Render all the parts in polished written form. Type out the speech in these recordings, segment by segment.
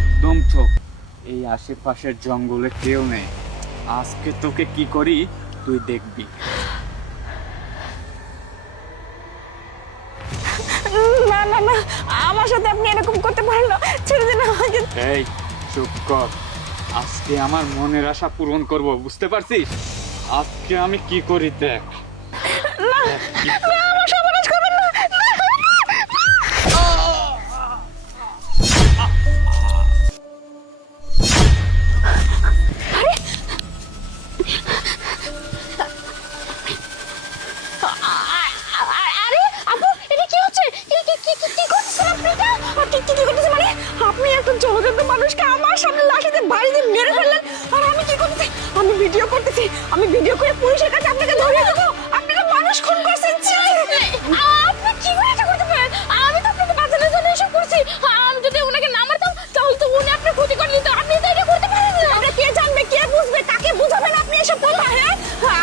একদম চুপ। এই আশেপাশের জঙ্গলে কেউ নেই। আজকে তোকে কি করি তুই দেখবি। না না না, আমার সাথে আপনি এরকম করতে পারেন না, ছেড়ে দিন আমাকে। এই চুপ কর, আজকে আমার মনের আশা পূরণ করব, বুঝতে পারছিস? আজকে আমি কি করি দেখ। আমার সর্বনাশ করবেন না। আরে আপু, এটা কি হচ্ছে? কি করতেছেন আপনি? এটা কি করতেছেন মানে? আপনি একটা জলজন্ত মানুষকে আমার সামনে লাঠি দিয়ে বাড়ি দিয়ে মেরে ফেললেন, আর আমি কি করতেছি? আমি ভিডিও করতেছি। আমি ভিডিও করে পুলিশের কাছে আপনাকে ধরিয়ে দেবো। আপনি তো মানুষ খুন করছেন। আপনি কি করে এটা করতে পারেন? আমি তো আপনাকে বাঁচানোর জন্য এসব করছি। আমি যদি ওনাকে না মারতাম তাহলে তো উনি আপনার ক্ষতি করে দিত। আপনি তো এটা করতে পারেন না। আপনি কে জানবে, কে বুঝবে, কাকে বুঝাবেন আপনি এসব কথা? হ্যাঁ,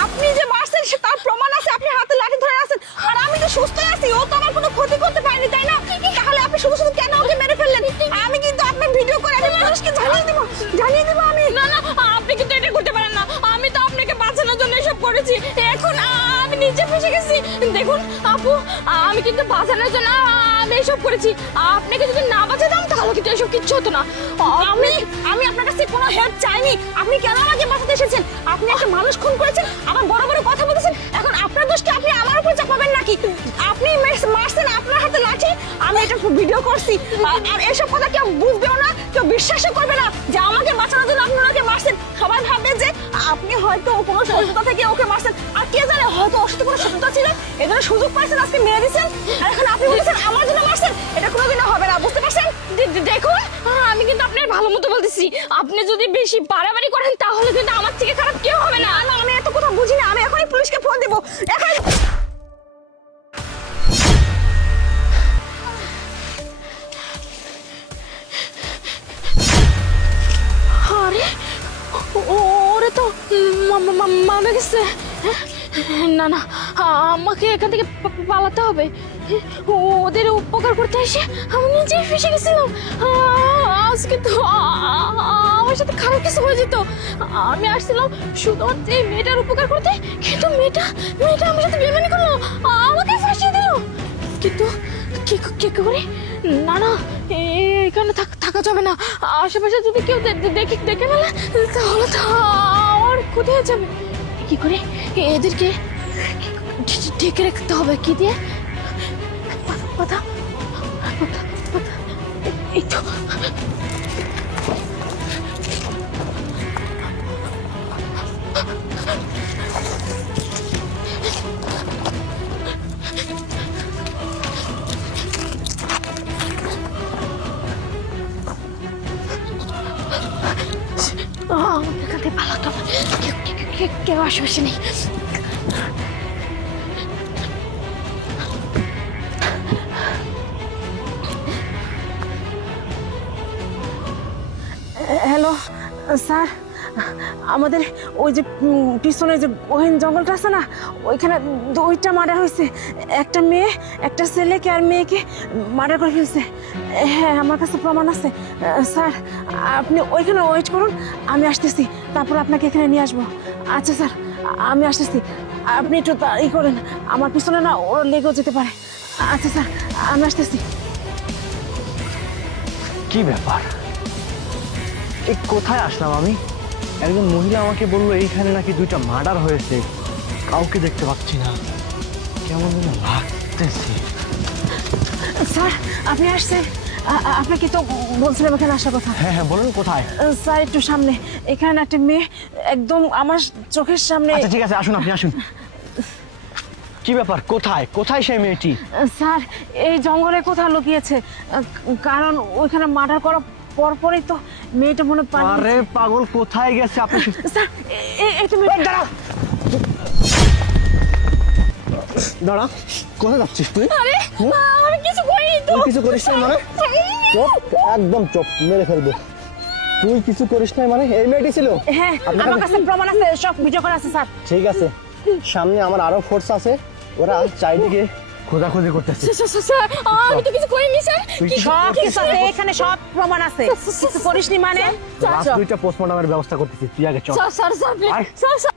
আপনি যে মারছেন সে তার প্রমাণ আছে, আপনি হাতে লাঠি ধরে আছেন, আর আমি তো সুস্থ আছি। ও তো আমার কোনো ক্ষতি করতে পারেনি, তাই না? তাহলে আপনি শুধু শুধু কেন ওকে মেরে ফেললেন? আমি কিন্তু আপনার ভিডিও করে আমি মানুষকে জানিয়ে দেবো আমি। না না, আপনি কিন্তু এটা করতে পারেন না। আমি তো আপনাকে বাঁচানোর জন্য এসব করেছি। এখন আমি নিজে ফেঁসে গেছি। দেখুন আপু, আমি কিন্তু বাঁচানোর জন্য আমি এসব করেছি। আপনাকে যদি না বাঁচাতাম তাহলে কিন্তু এসব কিচ্ছু হতো না। আমি আপনার কাছে কোনো হেল্প চাইনি। আপনি কেন আমাকে বাঁচাতে এসেছেন? আপনি একটা মানুষ খুন করেছেন, আবার বড় বড় কথা বলতেছেন। এখন আপনার দোষটা আপনি আমার উপর চাপাবেন নাকি? আপনি মারছেন, আপনার হাতে লাঠি, আমি এটা ভিডিও করছি। আর এসব কথা কেউ বুঝবেও না, কেউ বিশ্বাসও করবে না যে আমাকে বাঁচানোর জন্য আপনি ওনাকে মারছেন। সবাই ভাববে যে আপনি হয়তো কোনো শত্রুতা থেকে ওকে মারছেন, আর কে জানে হয়তো ওর সাথে কোনো শত্রুতা ছিল, এজন্য সুযোগ পাইছেন, আজকে মেরে দিচ্ছেন। আর এখন আপনি বলছেন আমার জন্য মারছেন। এটা কোনোদিনও হবে না, বুঝতে পারছেন? দেখুন, আমি কিন্তু আপনার ভালো মতো বলতেছি। আপনি যদি বেশি বাড়াবাড়ি করেন তাহলে কিন্তু আমার থেকে খারাপ কেউ হবে না। না, আমি এত কথা বুঝি না। আমি এখনই পুলিশকে ফোন দেবো। এখন আরে ওরে তো মারা গেছে। না না, আমাকে এখান থেকে পালাতে হবে। ওদের উপকার করতে এসে আমি নিজেই ফেসে গেছিলাম। আজকে তো আমার সাথে খারাপ কিছু হয়ে যেত। আমি আসছিলাম শুধুমাত্র এই মেয়েটার উপকার করতে, কিন্তু মেয়েটা আমার সাথে বেমানি করলো, আমাকে ফাঁসিয়ে দিল। কিন্তু কি করে? না না, এখানে থাকা যাবে না। আশেপাশে যদি কেউ দেখে ফেলে তাহলে তো আমার ক্ষতি হয়ে যাবে। কি করে এদেরকে ঢেকে রাখতে হবে? কি দিয়ে? পাতা, এই তো। এখান থেকে পালাতে হবে। কেউ আশেপাশে নেই। হ্যালো স্যার, আমাদের ওই যে পিছনে যে গহীন জঙ্গলটা আছে না, ওইখানে 2টা মার্ডার হয়েছে। একটা মেয়ে, একটা ছেলেকে আর মেয়েকে মার্ডার করে ফেলছে। হ্যাঁ, আমার কাছে প্রমাণ আছে। স্যার, আপনি ওইখানে ওয়েট করুন, আমি আসতেছি, তারপর আপনাকে এখানে নিয়ে আসবো। আচ্ছা স্যার, আমি আসতেছি, আপনি একটু তাড়াতাড়ি করেন, আমার পিছনে না ওরা লেগেও যেতে পারে। আচ্ছা স্যার, আমি আসতেছি। কি ব্যাপার, এই কোথায় আসলাম আমি? একজন মহিলা আমাকে বললো এইখানে নাকি 2টা মার্ডার হয়েছে, কাউকে দেখতে পাচ্ছি না, কেমন যেন লাগতেছে। স্যার, আপনি আসছেন? আপনাকে তো বলছিলাম এখানে আসার কথা। হ্যাঁ হ্যাঁ, বলুন কোথায়? স্যার, একটু সামনে, এখানে একটা মেয়ে একদম আমার চোখের সামনে। আচ্ছা ঠিক আছে, আসুন, আপনি আসুন। কি ব্যাপার, কোথায় সেই মেয়েটি? স্যার, এই জঙ্গলে কোথাও লুকিয়েছে, কারণ ওইখানে মার্ডার করার পরপরই তো মেয়েটা মনে পারে। আরে পাগল, কোথায় গেছে আপনি? স্যার, একটু মেয়ে দাঁড়াও, দাঁড়া, কোথায় যাচ্ছিস তুই? আরে আমি কিছু করিনি তো। তুই কিছু করিস না মানে? চুপ, একদম চুপ, মেরে ফেলবো। তুই কিছু করিস না মানে? এই মেয়েটি ছিল? হ্যাঁ, আমার কাছে প্রমাণ আছে, সব ভিডিও করা আছে স্যার। ঠিক আছে, সামনে আমার আরো ফোর্স আছে, ওরা চারিদিকে খোঁজাখুঁজি করতেছি। স্যার আমি তো কিছু করিনি স্যার। তুই কি সব কিছু আছে এখানে, সব প্রমাণ আছে। কিছু করিসনি মানে? লাস্ট দুইটা পোস্টমর্টমের ব্যবস্থা করতেছি, তুই আগে চল। স্যার স্যার স্যার আয়। Sir sir